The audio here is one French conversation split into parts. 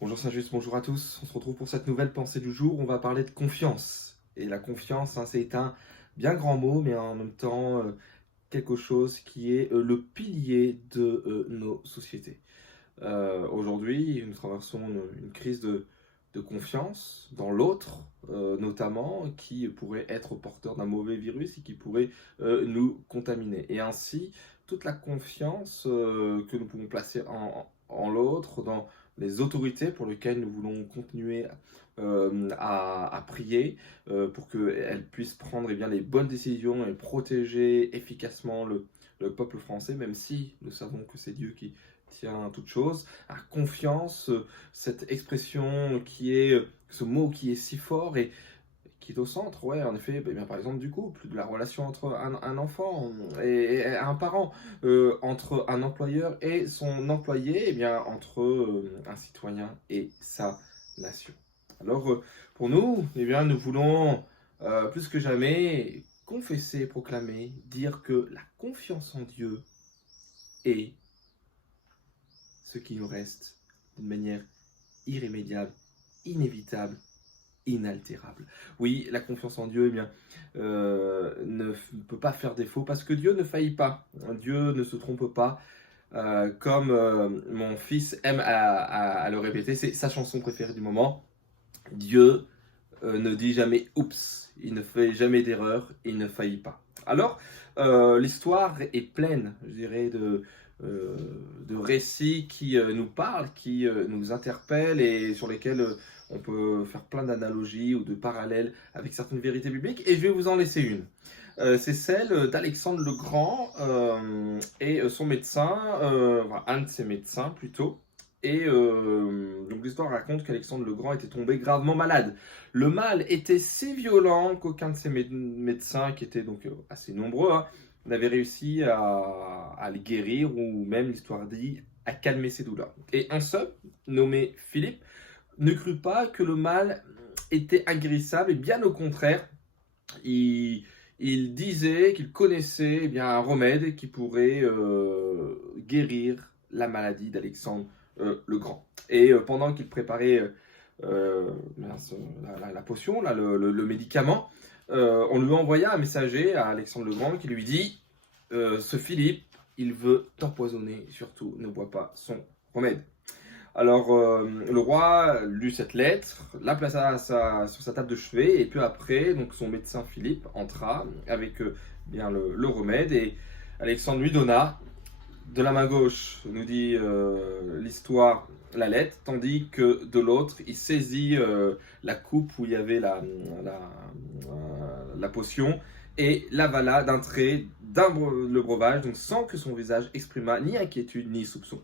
Bonjour Saint-Just, bonjour à tous. On se retrouve pour cette nouvelle pensée du jour. On va parler de confiance. Et la confiance, c'est un bien grand mot, mais en même temps quelque chose qui est le pilier de nos sociétés. Aujourd'hui, nous traversons une crise de confiance dans l'autre, notamment, qui pourrait être porteur d'un mauvais virus et qui pourrait nous contaminer. Et ainsi, toute la confiance que nous pouvons placer en l'autre, dans les autorités pour lesquelles nous voulons continuer à prier, pour qu'elles puissent prendre bien, les bonnes décisions et protéger efficacement le peuple français, même si nous savons que c'est Dieu qui tient toute chose, à confiance, cette expression qui est, ce mot qui est si fort et qui est au centre, ouais, en effet, bien, par exemple, du couple, de la relation entre un enfant et un parent, entre un employeur et son employé, et bien, entre un citoyen et sa nation. Alors, pour nous, eh bien, nous voulons plus que jamais confesser, proclamer, dire que la confiance en Dieu est ce qui nous reste d'une manière irrémédiable, inévitable, inaltérable. Oui, la confiance en Dieu, eh bien, ne peut pas faire défaut parce que Dieu ne faillit pas. Dieu ne se trompe pas. Comme mon fils aime à le répéter, c'est sa chanson préférée du moment. Dieu ne dit jamais oups, il ne fait jamais d'erreur, il ne faillit pas. Alors, l'histoire est pleine, je dirais, de récits qui nous parlent, qui nous interpellent et sur lesquels on peut faire plein d'analogies ou de parallèles avec certaines vérités bibliques. Et je vais vous en laisser une. C'est celle d'Alexandre le Grand et son médecin, enfin, un de ses médecins plutôt. Et donc l'histoire raconte qu'Alexandre le Grand était tombé gravement malade. Le mal était si violent qu'aucun de ses médecins, qui étaient donc assez nombreux, n'avait réussi à le guérir, ou même, l'histoire dit, à calmer ses douleurs. Et un seul, nommé Philippe, ne crut pas que le mal était inguérissable, et bien au contraire, il disait qu'il connaissait bien un remède qui pourrait guérir la maladie d'Alexandre le Grand. Et pendant qu'il préparait la potion, là, le médicament, on lui envoya un messager à Alexandre le Grand qui lui dit ce Philippe, il veut t'empoisonner, surtout ne bois pas son remède. Alors le roi lut cette lettre, la plaça sur sa table de chevet, et peu après, donc son médecin Philippe entra avec bien le remède, et Alexandre lui donna de la main gauche, nous dit l'histoire, la lettre, tandis que de l'autre, il saisit la coupe où il y avait la potion et l'avala d'un trait, le breuvage, donc sans que son visage exprimât ni inquiétude ni soupçon.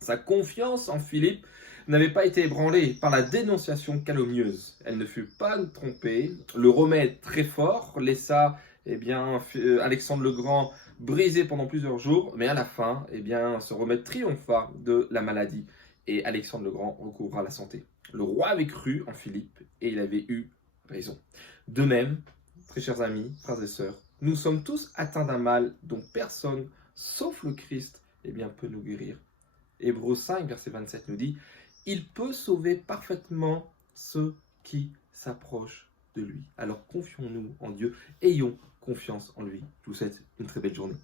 Sa confiance en Philippe n'avait pas été ébranlée par la dénonciation calomnieuse. Elle ne fut pas trompée. Le remède très fort laissa Alexandre le Grand brisé pendant plusieurs jours, mais à la fin, ce remède triompha de la maladie et Alexandre le Grand recouvra la santé. Le roi avait cru en Philippe et il avait eu raison. De même, très chers amis, frères et sœurs, nous sommes tous atteints d'un mal dont personne, sauf le Christ, peut nous guérir. Hébreux 5, verset 27 nous dit « Il peut sauver parfaitement ceux qui s'approchent de lui. » Alors confions-nous en Dieu, ayons confiance en lui. Je vous souhaite une très belle journée.